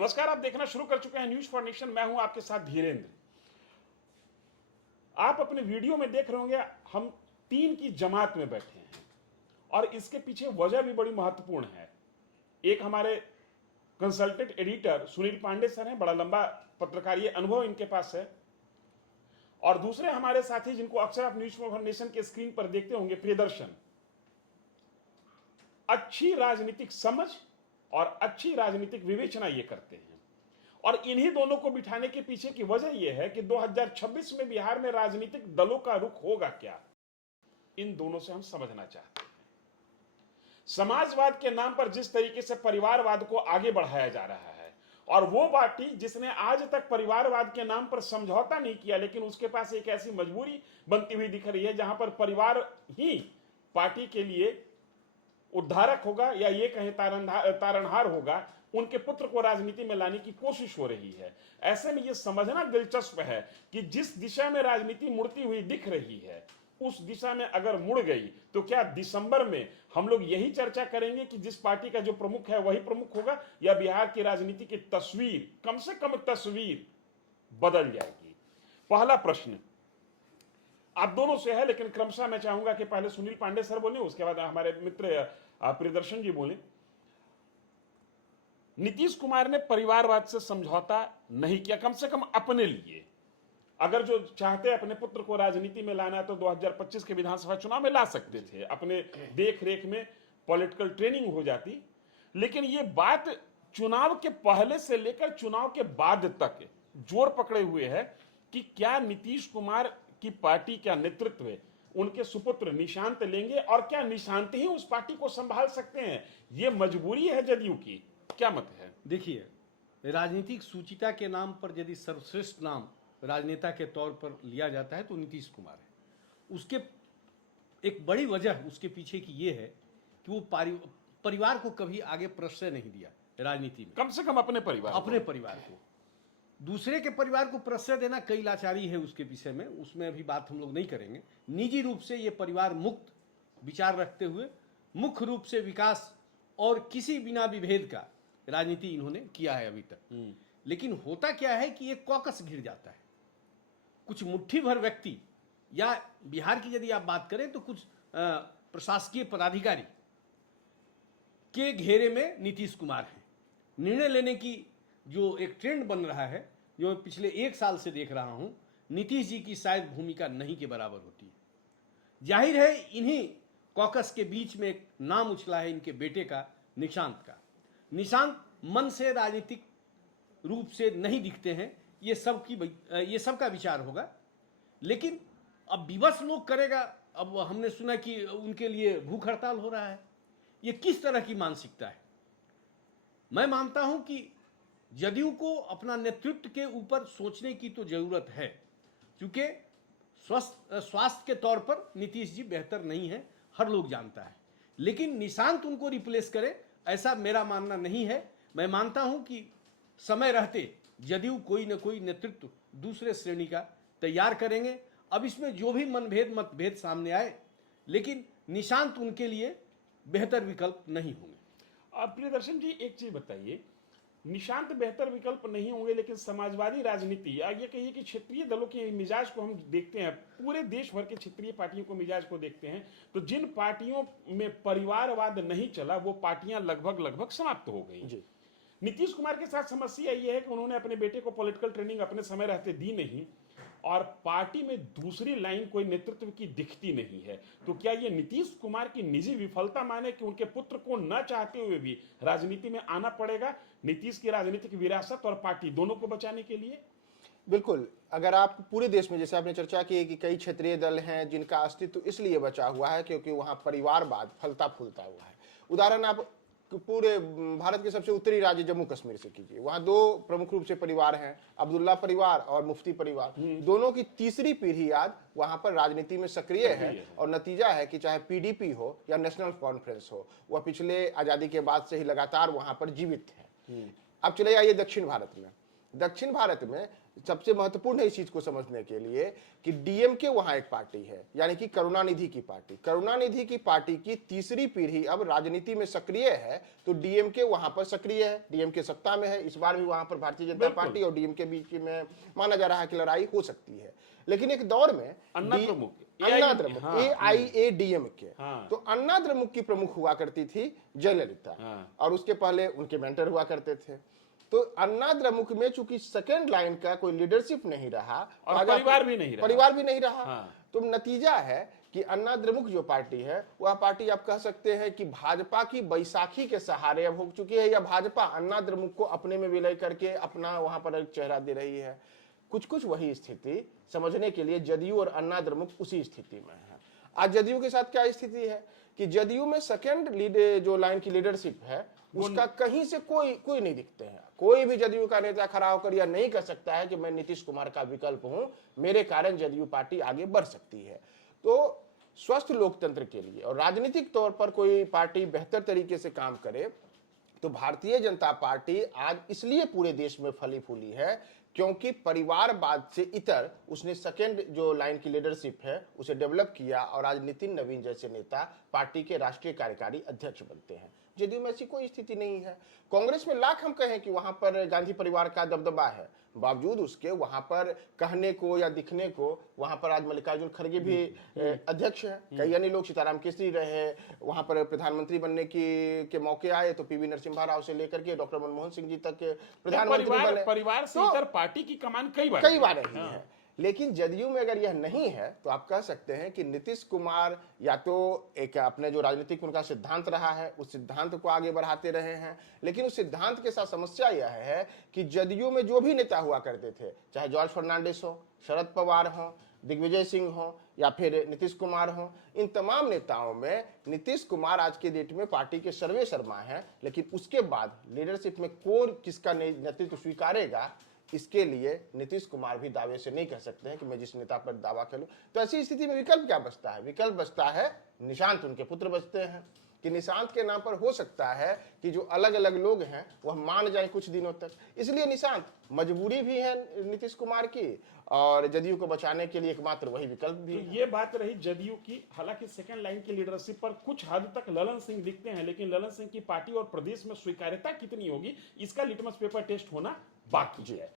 नमस्कार, आप देखना शुरू कर चुके हैं न्यूज फॉर नेशन। मैं हूं आपके साथ धीरेन्द्र। आप अपने वीडियो में देख रहे होंगे हम तीन की जमात में बैठे हैं और इसके पीछे वजह भी बड़ी महत्वपूर्ण है। एक हमारे consultant editor Sunil Pandey sir हैं, बड़ा लंबा पत्रकारीय अनुभव इनके पास है। और दूसरे हमारे साथी जिनको अक्सर आप न्यूज फॉर नेशन के स्क्रीन पर देखते होंगे, प्रियदर्शन। अच्छी राजनीतिक समझ और अच्छी राजनीतिक विवेचना ये करते हैं और इन्हीं दोनों को बिठाने के पीछे की वजह यह है कि 2026 में बिहार में राजनीतिक दलों का रुख होगा क्या, इन दोनों से हम समझना चाहते हैं। समाजवाद के नाम पर जिस तरीके से परिवारवाद को आगे बढ़ाया जा रहा है और वो पार्टी जिसने आज तक परिवारवाद के नाम पर समझौता नहीं किया, लेकिन उसके पास एक ऐसी मजबूरी बनती हुई दिख रही है जहां पर परिवार ही पार्टी के लिए उद्धारक होगा या ये कहें तारणहार होगा, उनके पुत्र को राजनीति में लाने की कोशिश हो रही है। ऐसे में यह समझना दिलचस्प है कि जिस दिशा में राजनीति मुड़ती हुई दिख रही है उस दिशा में अगर मुड़ गई तो क्या दिसंबर में हम लोग यही चर्चा करेंगे कि जिस पार्टी का जो प्रमुख है वही प्रमुख होगा, या बिहार की राजनीति की तस्वीर, कम से कम तस्वीर बदल जाएगी? पहला प्रश्न आप दोनों से है, लेकिन क्रमशः मैं चाहूंगा कि पहले सुनील पांडे सर बोले, उसके बाद हमारे मित्र प्रियदर्शन जी बोले। नीतीश कुमार ने परिवारवाद से समझौता नहीं किया, कम से कम अपने लिए। अगर जो चाहते अपने पुत्र को राजनीति में लाना तो 2025 के विधानसभा चुनाव में ला सकते थे, अपने देख रेख में पॉलिटिकल ट्रेनिंग हो जाती। लेकिन ये बात चुनाव के पहले से लेकर चुनाव के बाद तक जोर पकड़े हुए है कि क्या नीतीश कुमार की पार्टी का नेतृत्व उनके सुपुत्र निशांत लेंगे और क्या निशांत ही उस पार्टी को संभाल सकते हैं? ये मजबूरी है जदयू की, क्या मत है? देखिए, राजनीतिक सूचिता के नाम पर यदि सर्वश्रेष्ठ नाम राजनेता के तौर पर लिया जाता है तो नीतीश कुमार है। उसके एक बड़ी वजह उसके पीछे की ये है कि वो परिवार को कभी आगे प्रश्रय नहीं दिया राजनीति में, कम से कम अपने परिवार को। दूसरे के परिवार को प्रश्रय देना कई लाचारी है उसके विषय में, उसमें अभी बात हम लोग नहीं करेंगे। निजी रूप से ये परिवार मुक्त विचार रखते हुए मुख्य रूप से विकास और किसी बिना विभेद का राजनीति इन्होंने किया है अभी तक। लेकिन होता क्या है कि ये कॉकस घिर जाता है, कुछ मुट्ठी भर व्यक्ति, या बिहार की यदि आप बात करें तो कुछ प्रशासकीय पदाधिकारी के घेरे में नीतीश कुमार हैं। निर्णय लेने की जो एक ट्रेंड बन रहा है, जो पिछले एक साल से देख रहा हूं, नीतीश जी की शायद भूमिका नहीं के बराबर होती है। जाहिर है इन्हीं कॉकस के बीच में एक नाम उछला है इनके बेटे का, निशांत का। निशांत मन से राजनीतिक रूप से नहीं दिखते हैं, ये सबका विचार होगा। लेकिन अब विवश लोग करेगा। अब हमने सुना कि उनके लिए भूख हड़ताल हो रहा है। ये किस तरह की मानसिकता है? मैं मानता हूं कि जदयू को अपना नेतृत्व के ऊपर सोचने की तो जरूरत है, क्योंकि स्वास्थ्य के तौर पर नीतीश जी बेहतर नहीं है, हर लोग जानता है। लेकिन निशांत उनको रिप्लेस करे ऐसा मेरा मानना नहीं है। मैं मानता हूं कि समय रहते जदयू कोई न कोई नेतृत्व दूसरे श्रेणी का तैयार करेंगे। अब इसमें जो भी मतभेद सामने आए, लेकिन निशांत उनके लिए बेहतर विकल्प नहीं होंगे। प्रियदर्शन जी, एक चीज बताइए, निशांत बेहतर विकल्प नहीं होंगे, लेकिन समाजवादी राजनीति, या ये कहिए कि क्षेत्रीय दलों के मिजाज को हम देखते हैं, पूरे देश भर के क्षेत्रीय पार्टियों को मिजाज को देखते हैं, तो जिन पार्टियों में परिवारवाद नहीं चला वो पार्टियां लगभग समाप्त हो गई। नीतीश कुमार के साथ समस्या ये है कि उन्होंने अपने बेटे को पॉलिटिकल ट्रेनिंग अपने समय रहते दी नहीं और पार्टी में दूसरी लाइन कोई नेतृत्व की दिखती नहीं है। तो क्या ये नीतीश कुमार की निजी विफलता माने कि उनके पुत्र को न चाहते हुए भी राजनीति में आना पड़ेगा, नीतीश की राजनीतिक विरासत और पार्टी दोनों को बचाने के लिए? बिल्कुल। अगर आप पूरे देश में, जैसे आपने चर्चा की कि कई क्षेत्रीय दल हैं जिनका अस्तित्व इसलिए बचा हुआ है क्योंकि वहां परिवारवाद फलता फूलता हुआ है। उदाहरण आप पूरे भारत के सबसे उत्तरी राज्य जम्मू कश्मीर से कीजिए, वहां दो प्रमुख रूप से परिवार हैं, अब्दुल्ला परिवार और मुफ्ती परिवार। दोनों की तीसरी पीढ़ी आज वहां पर राजनीति में सक्रिय है और नतीजा है कि चाहे पीडीपी हो या नेशनल कॉन्फ्रेंस हो, वह पिछले आजादी के बाद से ही लगातार वहां पर जीवित है। अब चले आइए दक्षिण भारत में। दक्षिण भारत में सबसे महत्वपूर्ण है इस चीज को समझने के लिए कि डीएमके वहां एक पार्टी है, यानी कि करुणानिधि की पार्टी। करुणानिधि की पार्टी की तीसरी पीढ़ी अब राजनीति में सक्रिय है, तो डीएमके वहां पर सक्रिय है, डीएमके सत्ता में है। इस बार भी वहां पर भारतीय जनता पार्टी और डीएमके बीच में माना जा रहा है कि लड़ाई हो सकती है। लेकिन एक दौर में अन्ना द्रमुक, AIADMK, हाँ। तो अन्ना द्रमुक की प्रमुख हुआ करती थी जयललिता, हाँ। और उसके पहले उनके मेंटर हुआ करते थे। तो अन्ना द्रमुक में चूंकि सेकेंड लाइन का कोई लीडरशिप नहीं रहा और आज परिवार भी नहीं रहा। परिवार भी नहीं रहा, हाँ। तो नतीजा है कि अन्ना द्रमुक जो पार्टी है वह पार्टी आप कह सकते हैं कि भाजपा की बैसाखी के सहारे अब हो चुकी है, या भाजपा अन्ना द्रमुक को अपने में विलय करके अपना वहां पर एक चेहरा दे रही है। कुछ कुछ वही स्थिति समझने के लिए जदयू और अन्ना द्रमुक उसी स्थिति में है। आज जदयू के साथ क्या स्थिति है कि जदयू में सेकेंड जो लाइन की लीडरशिप है उसका कहीं से कोई नहीं दिखते हैं। कोई भी जदयू का नेता खड़ा होकर यह नहीं कह सकता है कि मैं नीतीश कुमार का विकल्प हूं, मेरे कारण जदयू पार्टी आगे बढ़ सकती है। तो स्वस्थ लोकतंत्र के लिए और राजनीतिक तौर पर कोई पार्टी बेहतर तरीके से काम करे तो भारतीय जनता पार्टी आज इसलिए पूरे देश में फली फूली है क्योंकि परिवारवाद से इतर उसने सेकेंड जो लाइन की लीडरशिप है उसे डेवलप किया, और आज नितिन नवीन जैसे नेता पार्टी के राष्ट्रीय कार्यकारी अध्यक्ष बनते हैं। जदयू में ऐसी कोई स्थिति नहीं है। कांग्रेस में लाख हम कहें कि वहां पर गांधी परिवार का दबदबा है, बावजूद उसके वहां पर कहने को या दिखने को वहां पर आज मल्लिकार्जुन खड़गे भी अध्यक्ष हैं। कई अन्य लोग, सीताराम केसरी रहे, वहां पर प्रधानमंत्री बनने के मौके आए तो पीवी नरसिम्हा राव से लेकर के डॉक्टर मनमोहन सिंह जी तक के प्रधानमंत्री बने। परिवार से इतर पार्टी की कमान कई बार रही है। लेकिन जदयू में अगर यह नहीं है तो आप कह सकते हैं कि नीतीश कुमार या तो एक अपने जो राजनीतिक उनका सिद्धांत रहा है उस सिद्धांत को आगे बढ़ाते रहे हैं, लेकिन उस सिद्धांत के साथ समस्या यह है कि जदयू में जो भी नेता हुआ करते थे, चाहे जॉर्ज फर्नांडिस हो, शरद पवार हो, दिग्विजय सिंह हो या फिर नीतीश कुमार हो, इन तमाम नेताओं में नीतीश कुमार आज के डेट में पार्टी के सर्वे शर्मा है। लेकिन उसके बाद लीडरशिप में कौन किसका नेतृत्व स्वीकारेगा, इसके लिए नीतीश कुमार भी दावे से नहीं कह सकते हैं कि मैं जिस नेता पर दावा करूं। तो ऐसी स्थिति में विकल्प क्या बचता है? विकल्प बचता है निशांत, उनके पुत्र बचते हैं कि निशांत के नाम पर हो सकता है कि जो अलग अलग लोग हैं वह मान जाए कुछ दिनों तक। इसलिए निशांत मजबूरी भी है नीतीश कुमार की, और जदयू को बचाने के लिए एकमात्र वही विकल्प भी है। ये बात रही जदयू की। हालांकि सेकंड लाइन की लीडरशिप पर कुछ हद तक ललन सिंह दिखते हैं, लेकिन ललन सिंह की पार्टी और प्रदेश में स्वीकार्यता कितनी होगी इसका लिटमस पेपर टेस्ट होना बाकी है।